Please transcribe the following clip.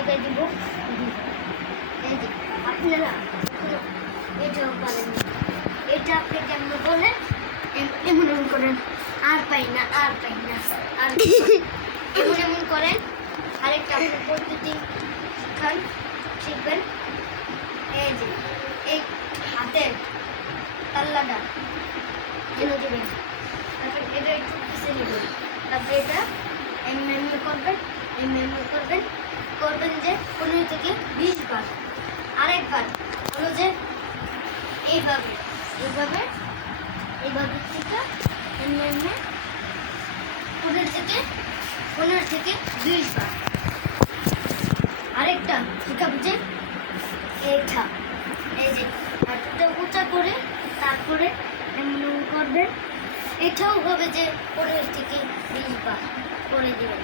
শিখাই দিব। এই যে আপনারা এটাও পারেন, এটা আপনি কেমন বলেন, এমন এমন করেন, আর পাই না আর পাই না আর এমন এমন করেন। আরেকটা আপনি পদ্ধতি শিখবেন। এই যে এই হাতের তাল্লাটা এনে দেবেন, তারপর এটা একটু পিছিয়ে নেবেন, তারপরে এটা এমনি করবেন, এমনি করবেন করবেন যে 15 থেকে 20 বার। আরেকবার হলো যে এইভাবে এইভাবে এইভাবে থেকে এমনি 15 থেকে 20 বার। আরেকটা শিখাবো যে এইটা, এই যে হাতটা উঁচা করে তারপরে এমন করবেন। এটাও হবে যে 15 থেকে 20 বার করে দেবেন।